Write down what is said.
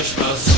Nós.